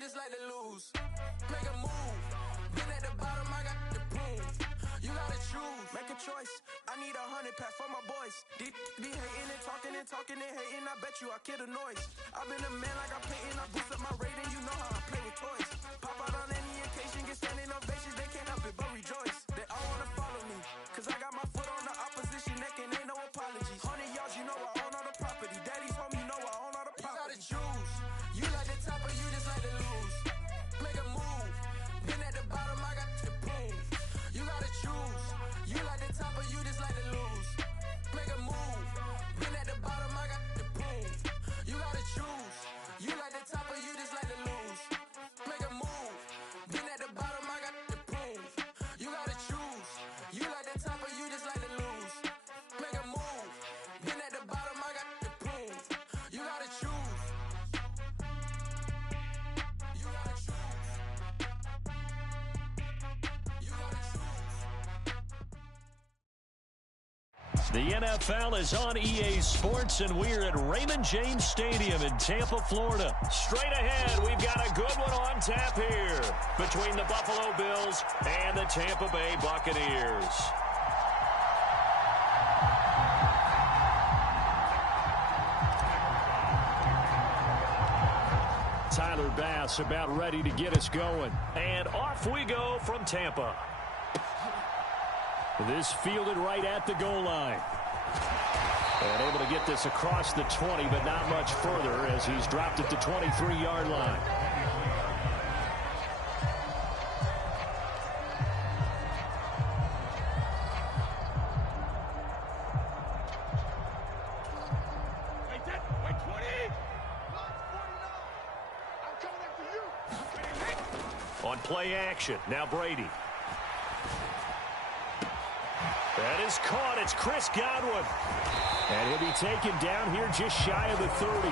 just like to lose. Make a move. Been at the bottom, I got the proof. You gotta choose, make a choice. I need 100 pack for my boys. Be hating and talking and hating. I bet you I kill the noise. I've been a man like I'm painting. I boost up my rating. You know how I play with toys. Pop out on any occasion, get standing ovations. They can't help it but rejoice. They all wanna follow me, cause I got my foot on the opposition neck and ain't no apologies. 100 yards, you know I own all the property. Daddy's home, you know I own all the property. You gotta choose. You like the top or you just like to lose. Make a move. Been at the bottom, I got the proof. You gotta choose. You like the top or you just like to lose. Make a move. Been at the bottom, I got the proof. You gotta choose. You like the top or you just like to lose. Make a move. Been at the bottom, I got the proof. You gotta choose. You like the top or you just like to lose. Make a move. Been at the bottom, I got the proof. You gotta choose. You gotta choose. You gotta choose. The NFL is on EA Sports, and we're at Raymond James Stadium in Tampa, Florida. Straight ahead, we've got a good one on tap here between the Buffalo Bills and the Tampa Bay Buccaneers. Tyler Bass about ready to get us going. And off we go from Tampa. This fielded right at the goal line. And able to get this across the 20, but not much further as he's dropped it to 23-yard line. On play action, now Brady. That is caught. It's Chris Godwin. And he'll be taken down here just shy of the 30.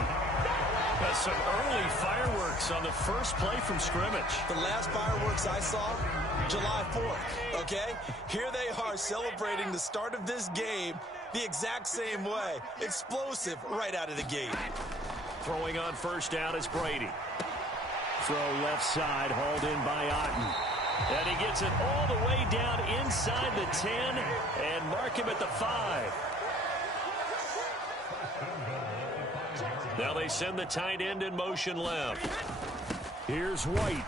That's some early fireworks on the first play from scrimmage. The last fireworks I saw, July 4th, okay? Here they are celebrating the start of this game the exact same way. Explosive right out of the gate. Throwing on first down is Brady. Throw left side, hauled in by Otten. And he gets it all the way down inside the 10 and mark him at the 5. Now they send the tight end in motion left. Here's White.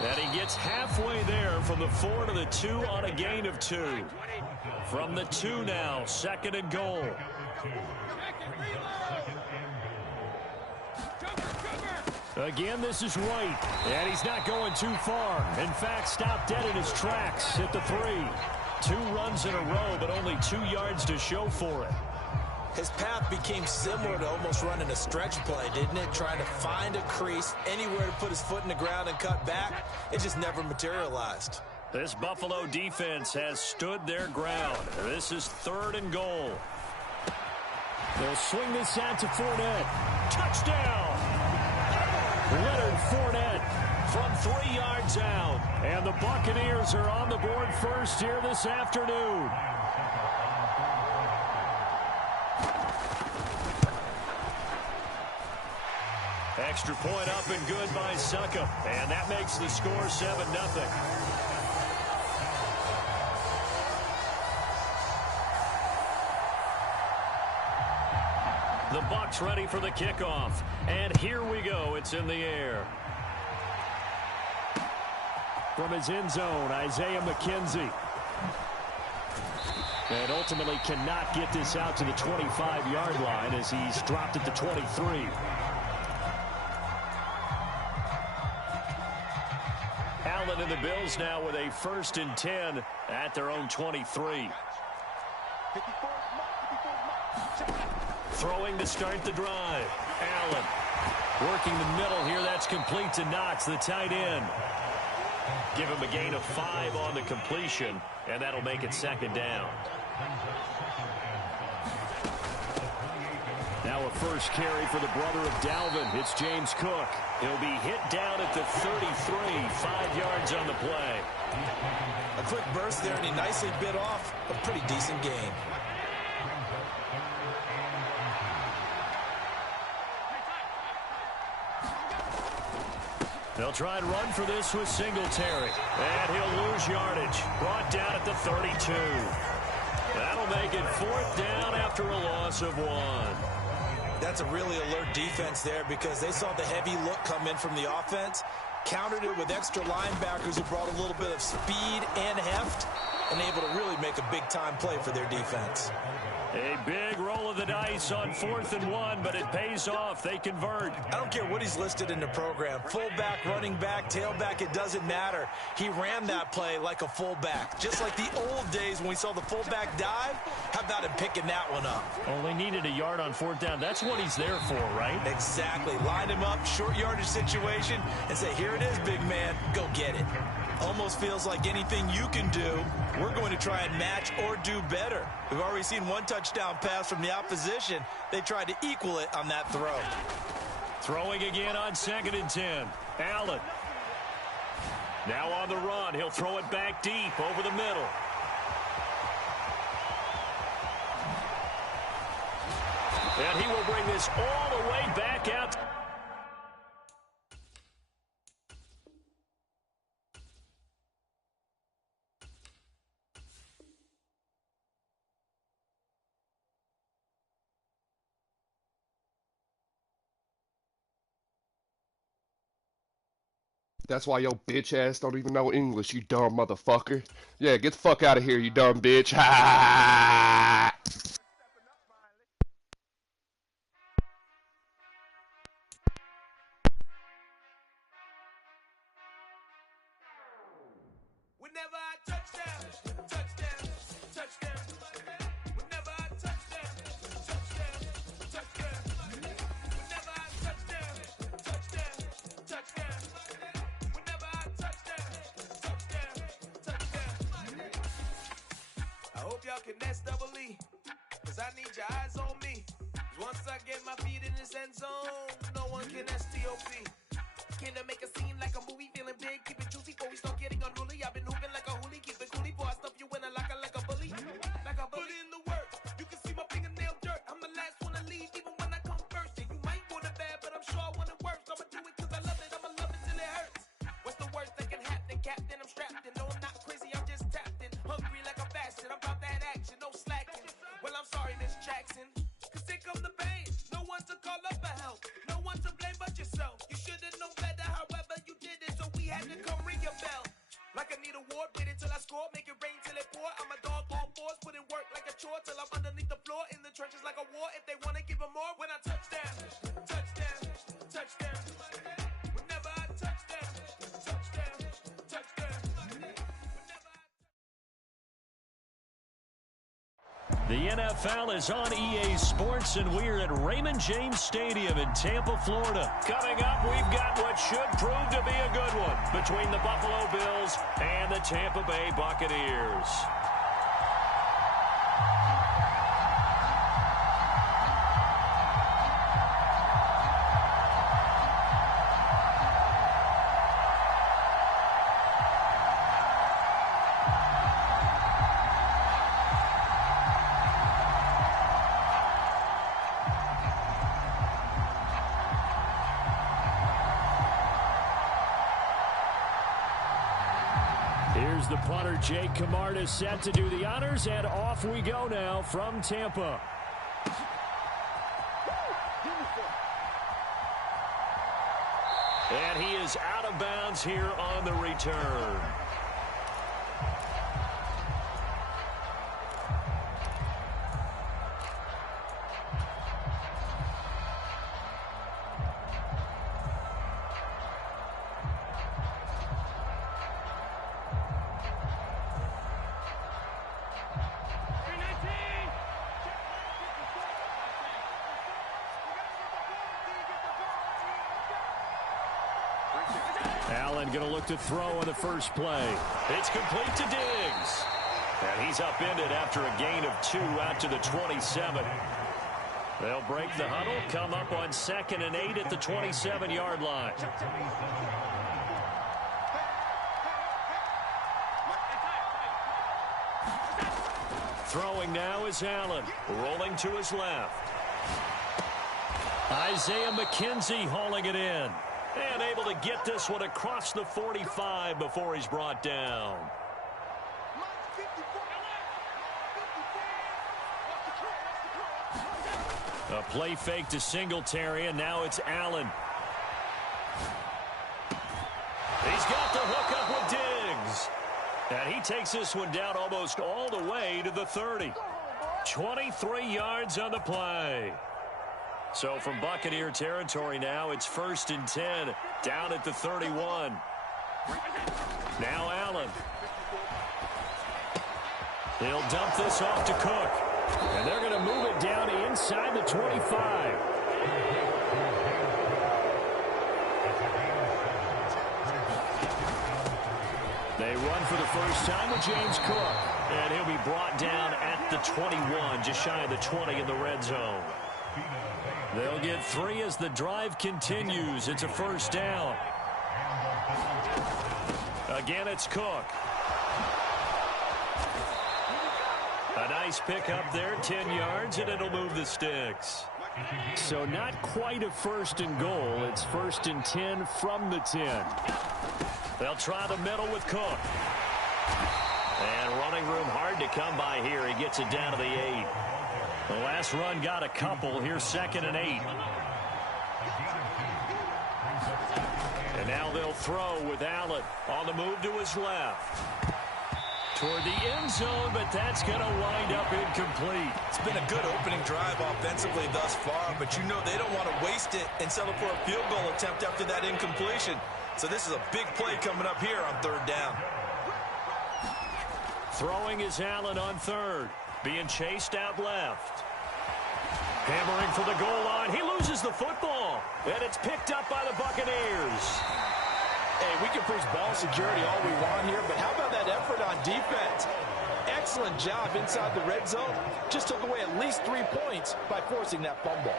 And he gets halfway there from the 4 to the 2 on a gain of 2. From the 2 now, second and goal. Again, this is White, and he's not going too far. In fact, stopped dead in his tracks at the 3. 2 runs in a row, but only 2 yards to show for it. His path became similar to almost running a stretch play, didn't it? Trying to find a crease, anywhere to put his foot in the ground and cut back. It just never materialized. This Buffalo defense has stood their ground. This is third and goal. They'll swing this out to Fournette. Touchdown! Leonard Fournette from 3 yards out. And the Buccaneers are on the board first here this afternoon. Extra point up and good by Succop. And that makes the score 7-0. The Bucs ready for the kickoff. And here we go. It's in the air. From his end zone, Isaiah McKenzie. And ultimately cannot get this out to the 25-yard line as he's dropped it to 23. Allen and the Bills now with a 1st and 10 at their own 23. Throwing to start the drive. Allen working the middle here. That's complete to Knox, the tight end. Give him a gain of 5 on the completion, and that'll make it 2nd down. Now a first carry for the brother of Dalvin. It's James Cook. He'll be hit down at the 33, 5 yards on the play. A quick burst there, and he nicely bit off a pretty decent gain. They'll try and run for this with Singletary. And he'll lose yardage. Brought down at the 32. That'll make it 4th down after a loss of 1. That's a really alert defense there because they saw the heavy look come in from the offense, countered it with extra linebackers who brought a little bit of speed and heft, and able to really make a big-time play for their defense. A big roll of the dice on 4th and 1, but it pays off. They convert. I don't care what he's listed in the program. Fullback, running back, tailback, it doesn't matter. He ran that play like a fullback. Just like the old days when we saw the fullback dive, how about him picking that one up? Only needed a yard on 4th down. That's what he's there for, right? Exactly. Line him up, short yardage situation, and say, here it is, big man. Go get it. Almost feels like anything you can do, we're going to try and match or do better. We've already seen one touchdown pass from the opposition. They tried to equal it on that throw. Throwing again on 2nd and 10. Allen. Now on the run. He'll throw it back deep over the middle. And he will bring this all the way back out. That's why your bitch ass don't even know English, you dumb motherfucker. Yeah, get the fuck out of here, you dumb bitch. Ha! Whenever I touchdown, touchdown, touchdown. Whenever I touchdown, touchdown, touchdown. Whenever I touchdown, touchdown, touchdown. Whenever I touchdown, touchdown, touchdown. I hope y'all can S-double-E, cause I need your eyes on me. Once I get my feet in this end zone, no one can S-T-O-P. Can I make a scene like a movie, feeling big, keep it juicy before we start getting unruly. I've been hooping like a hoolie, keep it coolie before I stuff you in a locker like a bully. Like a bully. Put in the work, you can see my fingernail dirt. I'm the last one to leave, even when I come first. Yeah, you might want it bad, but I'm sure I want it worse. I'ma do it cause I love it, I'ma love it till it hurts. What's the worst that can happen, Captain? I'm strapped in, no I'm not crazy, I'm just tapped in. Hungry like a bastard, I'm about that action, no slacking. Well, I'm sorry, Miss Jackson, cause here come the pain. No one to call up for help, no one to blame but yourself. You should've known better, however you did it, so we had to come ring your bell. Like I need a ward, wait until I score, make it rain till it pour. I'm a dog on fours, put in work like a chore till I'm underneath the floor, in the trenches like a war. If they wanna give them more, when I touchdown, touchdown, touchdown. Whenever I touchdown, touchdown, touchdown. The NFL is on EA Sports, and we're at Raymond James Stadium in Tampa, Florida. Coming up, we've got what should prove to be a good one between the Buffalo Bills and the Tampa Bay Buccaneers. Here's the punter, Jake Camarda, set to do the honors, and off we go now from Tampa. And he is out of bounds here on the return. Allen going to look to throw on the first play. It's complete to Diggs. And he's upended after a gain of 2 out to the 27. They'll break the huddle, come up on 2nd and 8 at the 27-yard line. Throwing now is Allen, rolling to his left. Isaiah McKenzie hauling it in. And able to get this one across the 45 before he's brought down. A play fake to Singletary, and now it's Allen. He's got the hook up with Diggs. And he takes this one down almost all the way to the 30. 23 yards on the play. So from Buccaneer territory now, it's 1st and 10, down at the 31. Now Allen. He'll dump this off to Cook. And they're going to move it down inside the 25. They run for the first time with James Cook. And he'll be brought down at the 21, just shy of the 20 in the red zone. They'll get 3 as the drive continues. It's a first down. Again, it's Cook. A nice pickup there, 10 yards, and it'll move the sticks. So not quite a 1st and goal. It's 1st and 10 from the 10. They'll try the middle with Cook. And running room hard to come by here. He gets it down to the 8. The last run got a couple. Here's 2nd and 8. And now they'll throw with Allen on the move to his left. Toward the end zone, but that's going to wind up incomplete. It's been a good opening drive offensively thus far, but you know they don't want to waste it and settle for a field goal attempt after that incompletion. So this is a big play coming up here on 3rd down. Throwing is Allen on 3rd. Being chased out left. Hammering for the goal line. He loses the football. And it's picked up by the Buccaneers. Hey, we can preach ball security all we want here, but how about that effort on defense? Excellent job inside the red zone. Just took away at least 3 points by forcing that fumble.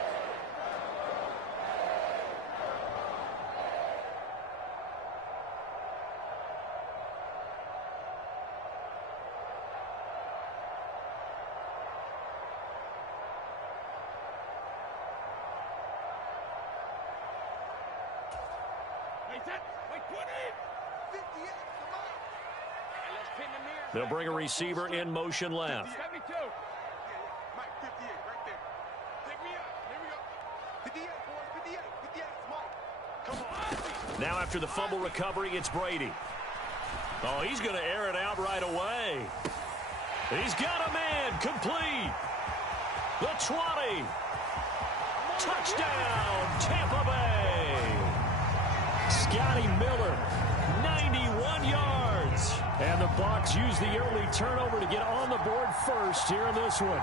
They'll bring a receiver in motion left. Now after the fumble recovery, it's Brady. Oh, he's going to air it out right away. He's got a man complete. The 20. Touchdown, Tampa Bay. Scotty Miller, 91 yards. And the Bucs use the early turnover to get on the board first here in this one.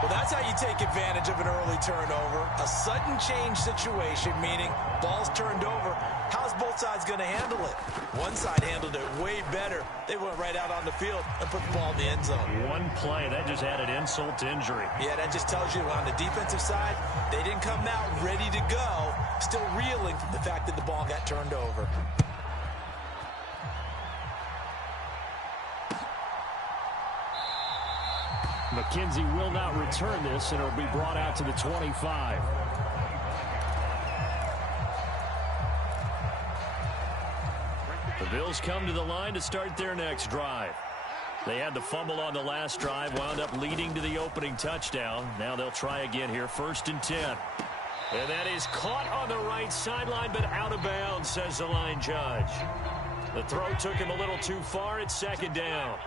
Well, that's how you take advantage of an early turnover. A sudden change situation, meaning ball's turned over. How's both sides going to handle it? One side handled it way better. They went right out on the field and put the ball in the end zone. One play, that just added insult to injury. Yeah, that just tells you on the defensive side, they didn't come out ready to go, still reeling from the fact that the ball got turned over. McKenzie will not return this, and it'll be brought out to the 25. The Bills come to the line to start their next drive. They had the fumble on the last drive, wound up leading to the opening touchdown. Now they'll try again here, 1st and 10. And that is caught on the right sideline, but out of bounds, says the line judge. The throw took him a little too far. It's 2nd down.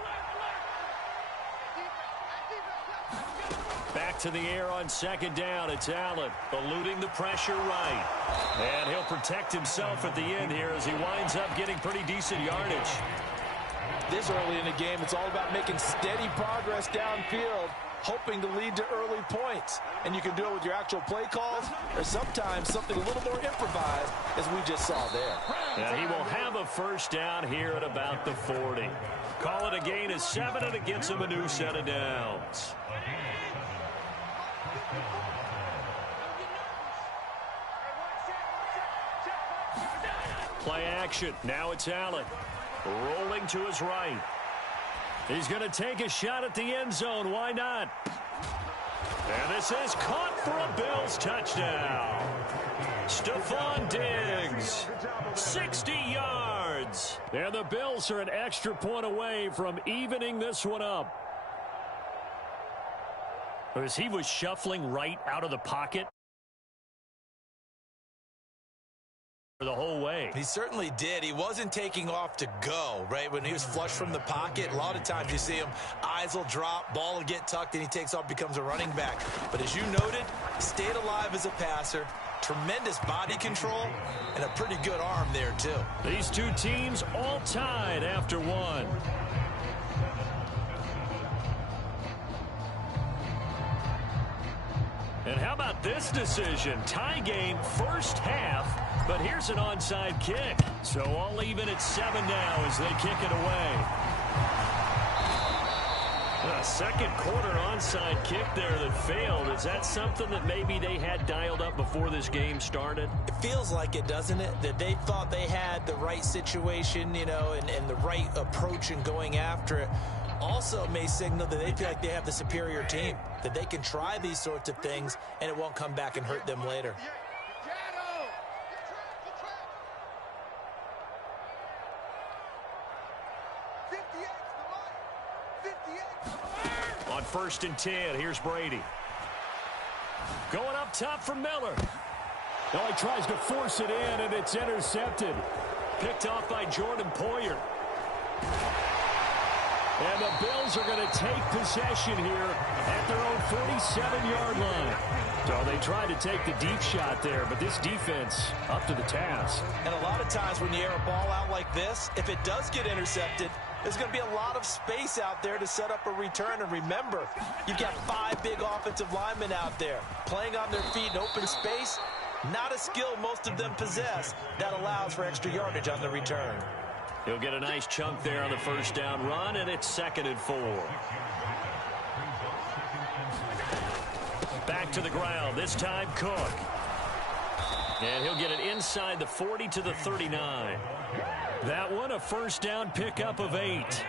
Back to the air on 2nd down. It's Allen eluding the pressure right. And he'll protect himself at the end here as he winds up getting pretty decent yardage. This early in the game, it's all about making steady progress downfield, hoping to lead to early points. And you can do it with your actual play calls or sometimes something a little more improvised, as we just saw there. And he will have a first down here at about the 40. Call it a gain of 7, and it gets him a new set of downs. Play action. Now it's Allen. Rolling to his right. He's going to take a shot at the end zone. Why not? And this is caught for a Bills touchdown. Stephon Diggs, 60 yards. And the Bills are an extra point away from evening this one up. As he was shuffling right out of the pocket the whole way. He certainly did. He wasn't taking off to go, right? When he was flush from the pocket, a lot of times you see him, eyes will drop, ball will get tucked, and he takes off, becomes a running back. But as you noted, stayed alive as a passer, tremendous body control, and a pretty good arm there, too. These two teams all tied after one. And how about this decision? Tie game first half, but here's an onside kick. So all even at 7 now as they kick it away. A second quarter onside kick there that failed. Is that something that maybe they had dialed up before this game started? It feels like it, doesn't it? That they thought they had the right situation, you know, and the right approach in going after it. Also may signal that they feel like they have the superior team, that they can try these sorts of things and it won't come back and hurt them later. On 1st and 10, here's Brady. Going up top for Miller. Now he tries to force it in, and it's intercepted. Picked off by Jordan Poyer. And the Bills are going to take possession here at their own 47-yard line. So they tried to take the deep shot there, but this defense up to the task. And a lot of times when you air a ball out like this, if it does get intercepted, there's going to be a lot of space out there to set up a return. And remember, you've got 5 big offensive linemen out there playing on their feet in open space. Not a skill most of them possess that allows for extra yardage on the return. He'll get a nice chunk there on the first down run, and it's 2nd and 4. Back to the ground, this time Cook. And he'll get it inside the 40 to the 39. That one a first down pickup of 8.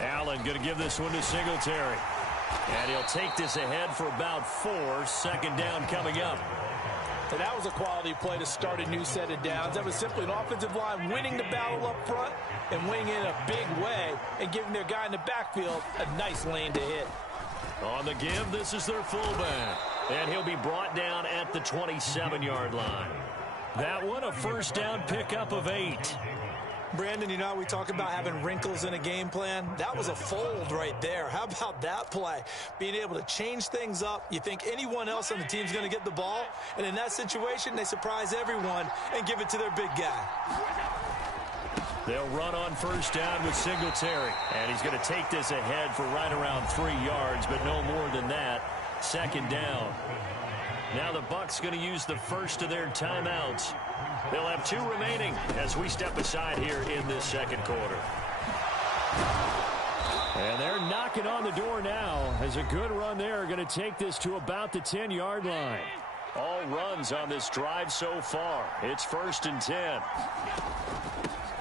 Allen going to give this one to Singletary. And he'll take this ahead for about 4. 2nd down coming up. And that was a quality play to start a new set of downs. That was simply an offensive line winning the battle up front and winning in a big way and giving their guy in the backfield a nice lane to hit. On the give, this is their fullback. And he'll be brought down at the 27-yard line. That one a first down pickup of 8. Brandon, you know how we talk about having wrinkles in a game plan? That was a fold right there. How about that play? Being able to change things up. You think anyone else on the team's going to get the ball, and in that situation, they surprise everyone and give it to their big guy. They'll run on first down with Singletary. And he's going to take this ahead for right around 3 yards, but no more than that. 2nd down. Now the Bucs going to use the first of their timeouts. They'll have 2 remaining as we step aside here in this 2nd quarter. And they're knocking on the door now as a good run there are going to take this to about the 10-yard line. All runs on this drive so far. It's 1st and 10.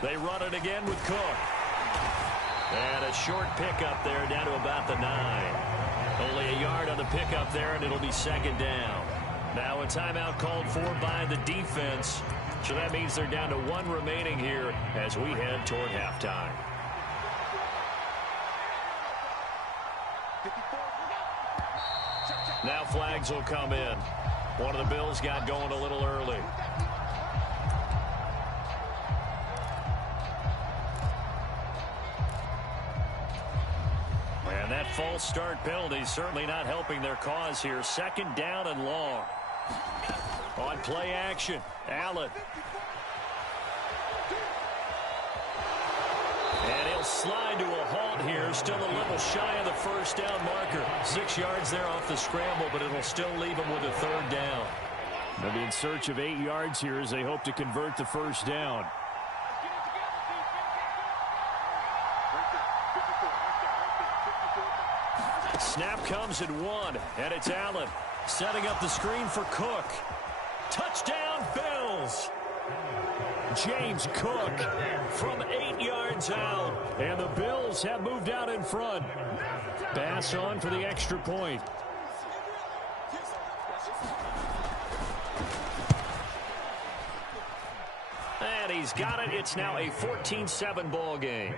They run it again with Cook. And a short pickup there down to about the 9. Only a yard on the pickup there, and it'll be 2nd down. Now a timeout called for by the defense. So that means they're down to 1 remaining here as we head toward halftime. Now flags will come in. One of the Bills got going a little early. And that false start penalty certainly not helping their cause here. 2nd down and long. On play action, Allen. And he'll slide to a halt here. Still a little shy of the first down marker. 6 yards there off the scramble, but it'll still leave him with a 3rd down. They'll be in search of 8 yards here as they hope to convert the first down. Snap comes at 1, and it's Allen setting up the screen for Cook. Touchdown, Bills! James Cook from 8 yards out. And the Bills have moved out in front. Bass on for the extra point. And he's got it. It's now a 14-7 ball game.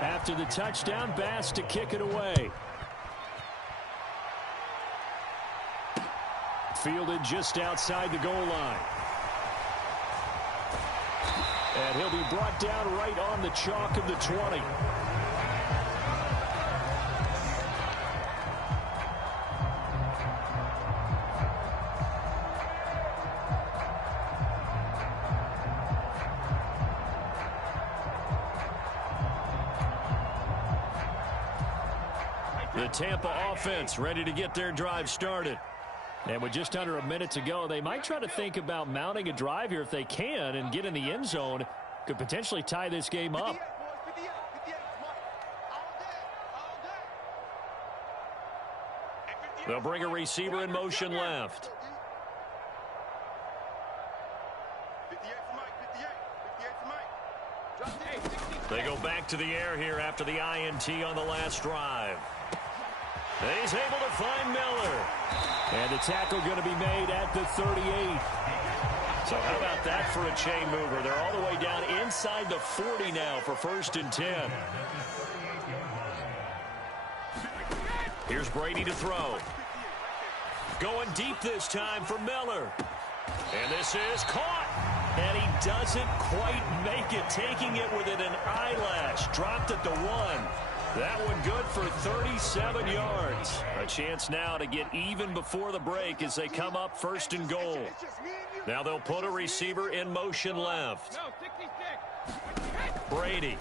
After the touchdown, Bass to kick it away. Fielded just outside the goal line. And he'll be brought down right on the chalk of the 20. The Tampa offense ready to get their drive started. And with just under a minute to go, they might try to think about mounting a drive here if they can and get in the end zone. Could potentially tie this game up. They'll bring a receiver in motion left. They go back to the air here after the INT on the last drive. He's able to find Miller. And the tackle going to be made at the 38. So how about that for a chain mover? They're all the way down inside the 40 now for 1st and 10. Here's Brady to throw. Going deep this time for Miller. And this is caught. And he doesn't quite make it, taking it within an eyelash. Dropped at the 1. That one good for 37 yards. A chance now to get even before the break as they come up 1st and goal. Now they'll put a receiver in motion left. Brady.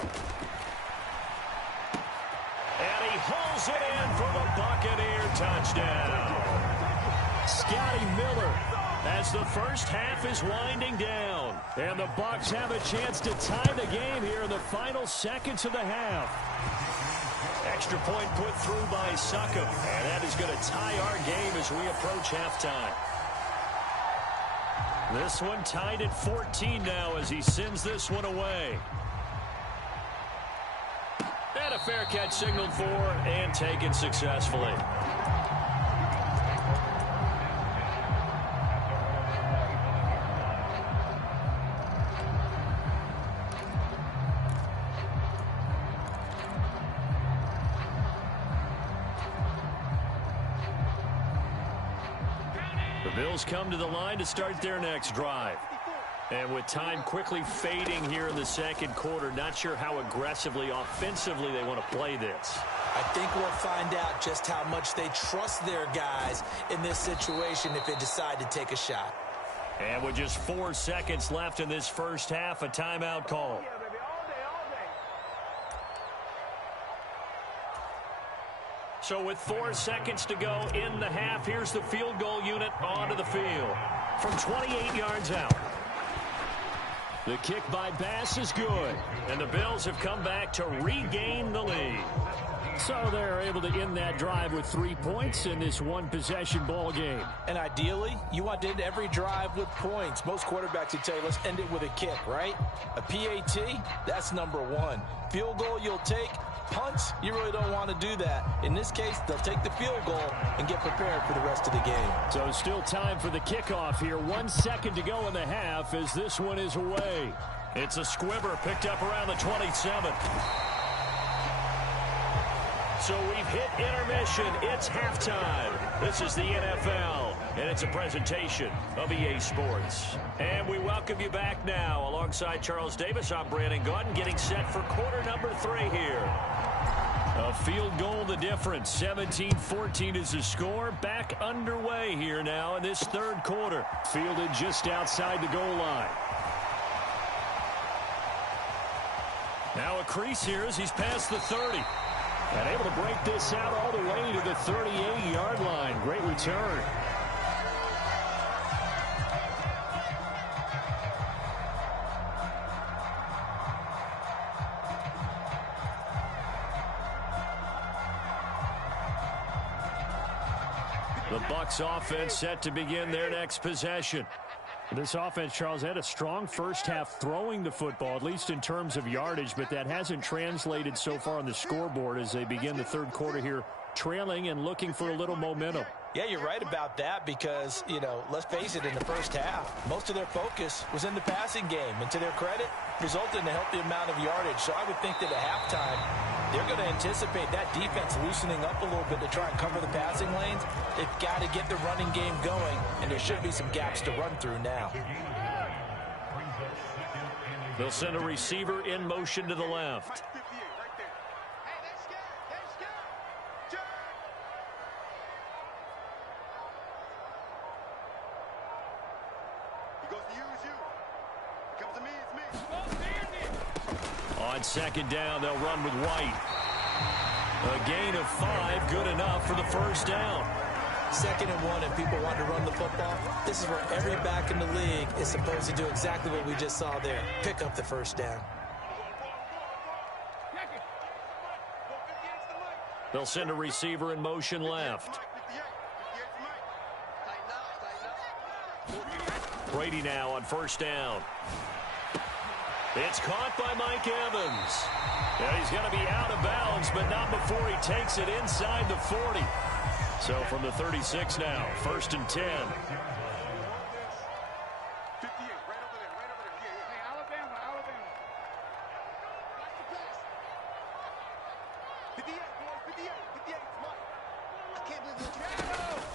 And he hauls it in for the Buccaneer touchdown. Scotty Miller as the first half is winding down. And the Bucs have a chance to tie the game here in the final seconds of the half. Extra point put through by Succop. And that is going to tie our game as we approach halftime. This one tied at 14 now as he sends this one away. And a fair catch signaled for and taken successfully. The Bills come to the line to start their next drive. And with time quickly fading here in the second quarter, not sure how aggressively, offensively they want to play this. I think we'll find out just how much they trust their guys in this situation if they decide to take a shot. And with just 4 seconds left in this first half, a timeout call. So with 4 seconds to go in the half, here's the field goal unit onto the field from 28 yards out. The kick by Bass is good, and the Bills have come back to regain the lead. So they're able to end that drive with 3 points in this one-possession ball game. And ideally, you want to end every drive with points. Most quarterbacks would tell you, let's end it with a kick, right? A PAT, that's number 1. Field goal you'll take. Punts, you really don't want to do that. In this case, they'll take the field goal and get prepared for the rest of the game. So still time for the kickoff here. 1 second to go in the half as this one is away. It's a squibber picked up around the 27. So we've hit intermission. It's halftime. This is the NFL, and it's a presentation of EA Sports. And we welcome you back now. Alongside Charles Davis, I'm Brandon Gordon, getting set for quarter number 3 here. A field goal the difference. 17-14 is the score. Back underway here now in this third quarter. Fielded just outside the goal line. Now a crease here as he's past the 30. And able to break this out all the way to the 38-yard line. Great return. The Bucs offense set to begin their next possession. This offense, Charles, had a strong first half throwing the football, at least in terms of yardage, but that hasn't translated so far on the scoreboard as they begin the third quarter here, trailing and looking for a little momentum. Yeah, you're right about that because, you know, let's face it, in the first half, most of their focus was in the passing game. And to their credit, resulted in a healthy amount of yardage. So I would think that at halftime, they're going to anticipate that defense loosening up a little bit to try and cover the passing lanes. They've got to get the running game going, and there should be some gaps to run through now. They'll send a receiver in motion to the left. On second down, they'll run with White. A gain of 5, good enough for the first down. 2nd and 1, and people want to run the football. This is where every back in the league is supposed to do exactly what we just saw there. Pick up the first down. They'll send a receiver in motion left. Brady now on first down. It's caught by Mike Evans. And he's going to be out of bounds, but not before he takes it inside the 40. So from the 36 now, 1st and 10.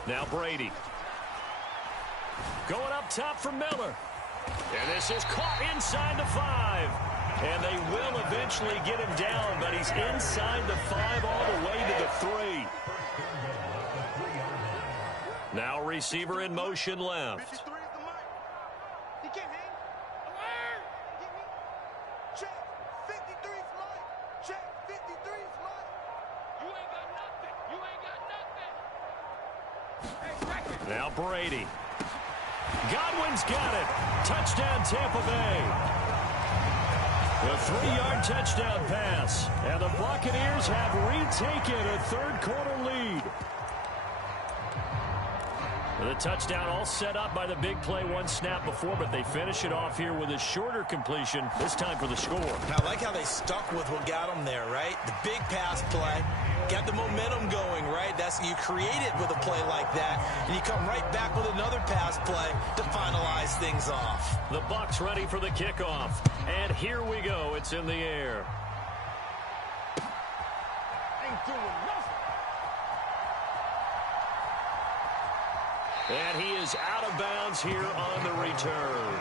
Now Brady. Going up top for Miller. And this is caught inside the 5. And they will eventually get him down, but he's inside the 5 all the way to the 3. Now receiver in motion left. Now Brady. Godwin's got it. Touchdown, Tampa Bay. A 3-yard touchdown pass. And the Buccaneers have retaken a third-quarter lead. The touchdown all set up by the big play one snap before, but they finish it off here with a shorter completion, this time for the score. I like how they stuck with what got them there, right? The big pass play. Got the momentum going, right? That's you create it with a play like that, and you come right back with another pass play to finalize things off. The Bucs ready for the kickoff, and here we go. It's in the air. Ain't doing nothing. And he is out of bounds here on the return.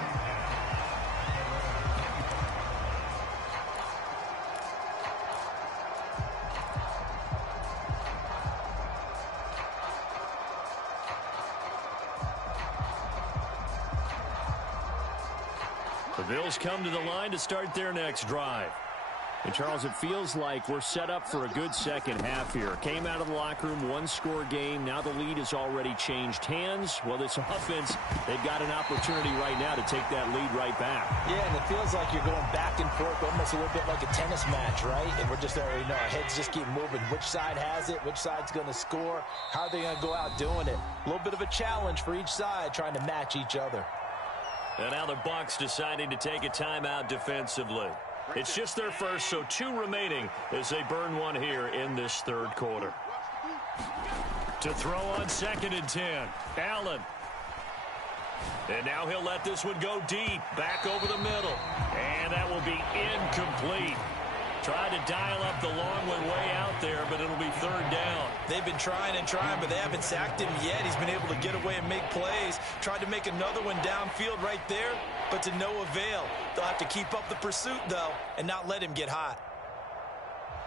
The Bills come to the line to start their next drive. And, Charles, it feels like we're set up for a good second half here. Came out of the locker room, one-score game. Now the lead has already changed hands. Well, this offense, they've got an opportunity right now to take that lead right back. Yeah, and it feels like you're going back and forth almost a little bit like a tennis match, right? And we're just already know our heads just keep moving. Which side has it? Which side's going to score? How are they going to go out doing it? A little bit of a challenge for each side trying to match each other. And now the Bucs deciding to take a timeout defensively. It's just their first, so 2 remaining as they burn one here in this third quarter. To throw on 2nd and 10, Allen. And now he'll let this one go deep, back over the middle. And that will be incomplete. Tried to dial up the long one way out there, but it'll be 3rd down. They've been trying and trying, but they haven't sacked him yet. He's been able to get away and make plays. Tried to make another one downfield right there, but to no avail. They'll have to keep up the pursuit, though, and not let him get hot.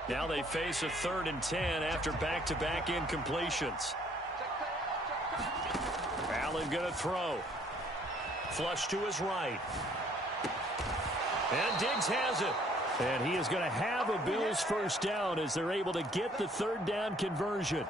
Now they face a 3rd and 10 after back-to-back incompletions. Allen going to throw. Flush to his right. And Diggs has it. And he is going to have a Bills first down as they're able to get the 3rd down conversion.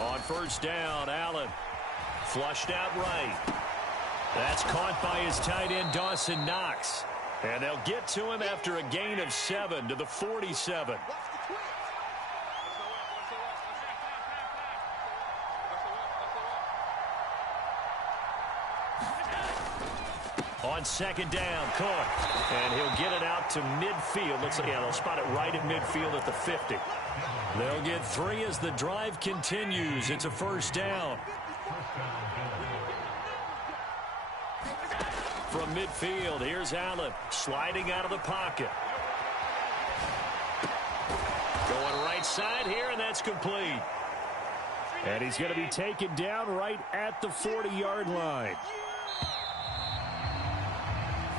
On first down, Allen Flushed out right. That's caught by his tight end, Dawson Knox. And they'll get to him after a gain of 7 to the 47. On second down, Cook. And he'll get it out to midfield. Looks like, yeah, they'll spot it right at midfield at the 50. They'll get 3 as the drive continues. It's a first down. From midfield, here's Allen sliding out of the pocket. Going right side here, and that's complete. And he's going to be taken down right at the 40-yard line.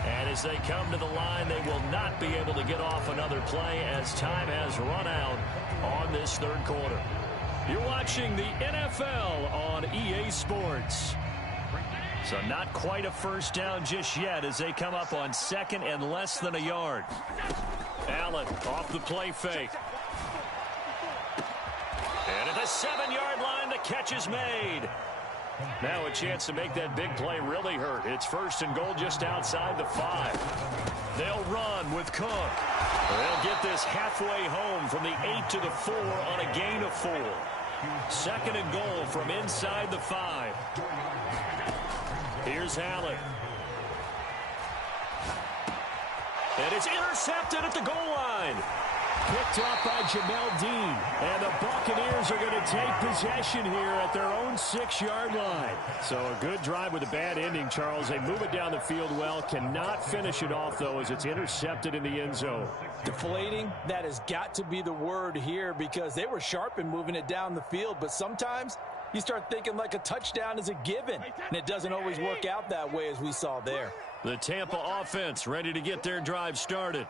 And as they come to the line, they will not be able to get off another play as time has run out on this third quarter. You're watching the NFL on EA Sports. So not quite a first down just yet as they come up on second and less than a yard. Allen off the play fake. And at the 7-yard line, the catch is made. Now a chance to make that big play really hurt. It's first and goal just outside the 5. They'll run with Cook. They'll get this halfway home from the 8 to the 4 on a gain of 4. Second and goal from inside the 5. Here's Allen. And it's intercepted at the goal line. Picked off by Jamel Dean. And the Buccaneers are going to take possession here at their own 6-yard line. So a good drive with a bad ending, Charles. They move it down the field well. Cannot finish it off, though, as it's intercepted in the end zone. Deflating, that has got to be the word here because they were sharp in moving it down the field. But sometimes you start thinking like a touchdown is a given. And it doesn't always work out that way as we saw there. The Tampa offense ready to get their drive started.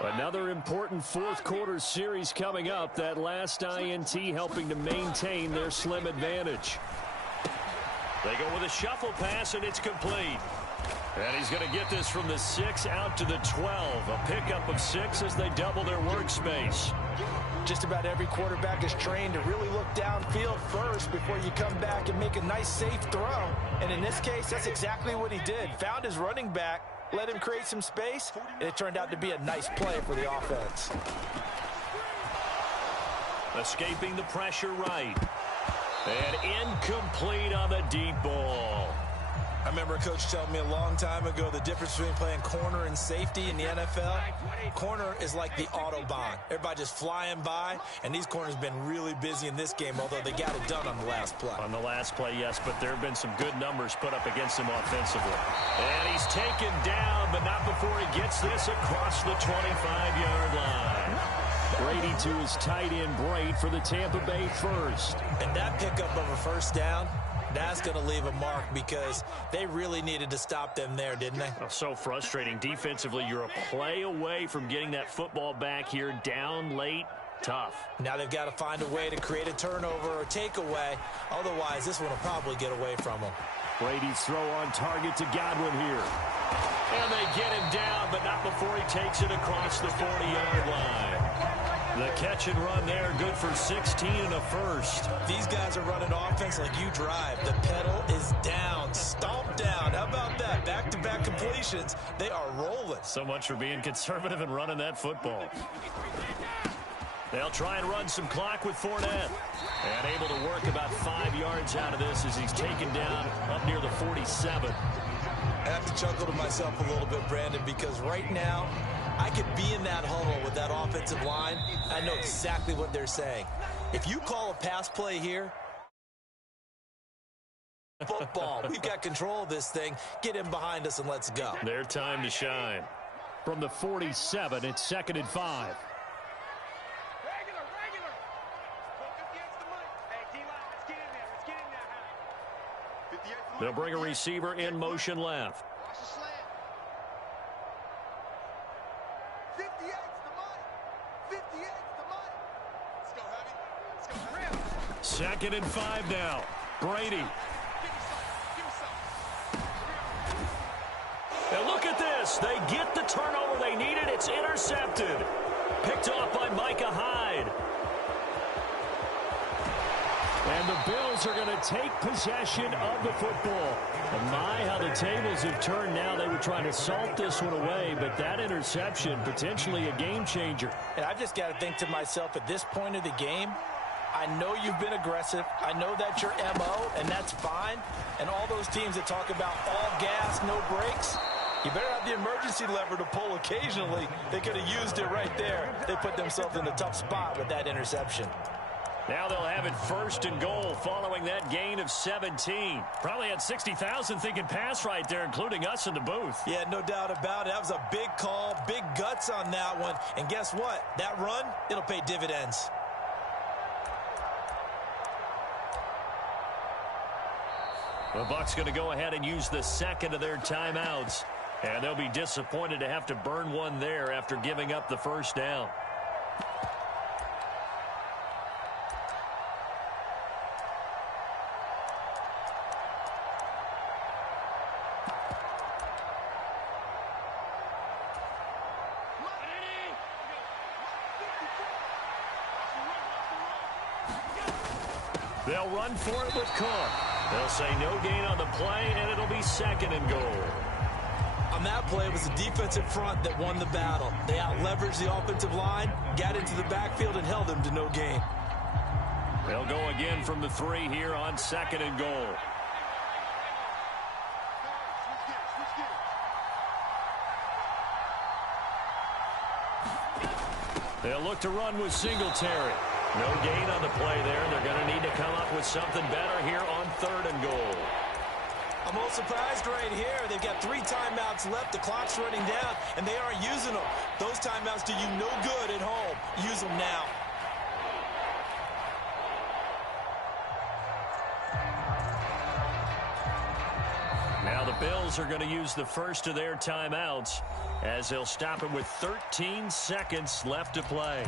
Another important fourth quarter series coming up. That last INT helping to maintain their slim advantage. They go with a shuffle pass, and it's complete. And he's going to get this from the 6 out to the 12. A pickup of 6 as they double their workspace. Just about every quarterback is trained to really look downfield first before you come back and make a nice, safe throw. And in this case, that's exactly what he did. Found his running back, let him create some space, and it turned out to be a nice play for the offense. Escaping the pressure right. And incomplete on the deep ball. I remember a coach telling me a long time ago the difference between playing corner and safety in the NFL. Corner is like the Autobahn. Everybody just flying by, and these corners have been really busy in this game, although they got it done on the last play. On the last play, yes, but there have been some good numbers put up against him offensively. And he's taken down, but not before he gets this across the 25-yard line. Brady to his tight end, Braid, for the Tampa Bay first. And that pickup of a first down, that's going to leave a mark because they really needed to stop them there, didn't they? Oh, so frustrating. Defensively, you're a play away from getting that football back here down late. Tough. Now they've got to find a way to create a turnover or takeaway. Otherwise, this one will probably get away from them. Brady's throw on target to Godwin here. And they get him down, but not before he takes it across the 40-yard line. The catch and run there, good for 16 and a first. These guys are running offense like you drive. The pedal is down, stomp down. How about that? Back-to-back completions. They are rolling. So much for being conservative and running that football. They'll try and run some clock with Fournette. And able to work about 5 yards out of this as he's taken down up near the 47. I have to chuckle to myself a little bit, Brandon, because right now, I could be in that huddle with that offensive line. I know exactly what they're saying. If you call a pass play here, football, we've got control of this thing. Get in behind us and let's go. Their time to shine. From the 47, it's 2nd and 5. They'll bring a receiver in motion left. Second and 5 now. Brady. And look at this. They get the turnover they needed. It's intercepted. Picked off by Micah Hyde. And the Bills are going to take possession of the football. And my, how the tables have turned now. They were trying to salt this one away, but that interception, potentially a game changer. And I've just got to think to myself, at this point of the game, I know you've been aggressive. I know that's your MO, and that's fine. And all those teams that talk about all gas, no brakes, you better have the emergency lever to pull occasionally. They could have used it right there. They put themselves in a tough spot with that interception. Now they'll have it 1st and goal following that gain of 17. Probably had 60,000 thinking pass right there, including us in the booth. Yeah, no doubt about it. That was a big call, big guts on that one. And guess what? That run, it'll pay dividends. The Bucs going to go ahead and use the second of their timeouts. And they'll be disappointed to have to burn one there after giving up the first down. They'll run for it with Cook. They'll say no gain on the play, and it'll be 2nd and goal. On that play, it was the defensive front that won the battle. They out-leveraged the offensive line, got into the backfield, and held them to no gain. They'll go again from the 3 here on 2nd and goal. They'll look to run with Singletary. No gain on the play there. They're going to need to come up with something better here on 3rd and goal. I'm a little surprised right here. They've got 3 timeouts left. The clock's running down, and they aren't using them. Those timeouts do you no good at home. Use them now. Now the Bills are going to use the first of their timeouts as they'll stop it with 13 seconds left to play.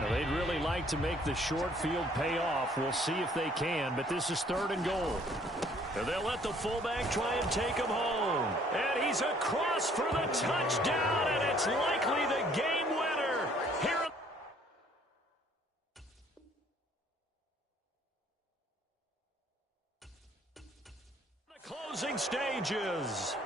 Now they'd really like to make the short field pay off. We'll see if they can, but this is 3rd and goal. And they'll let the fullback try and take him home. And he's across for the touchdown, and it's likely the game winner. Here in the closing stages.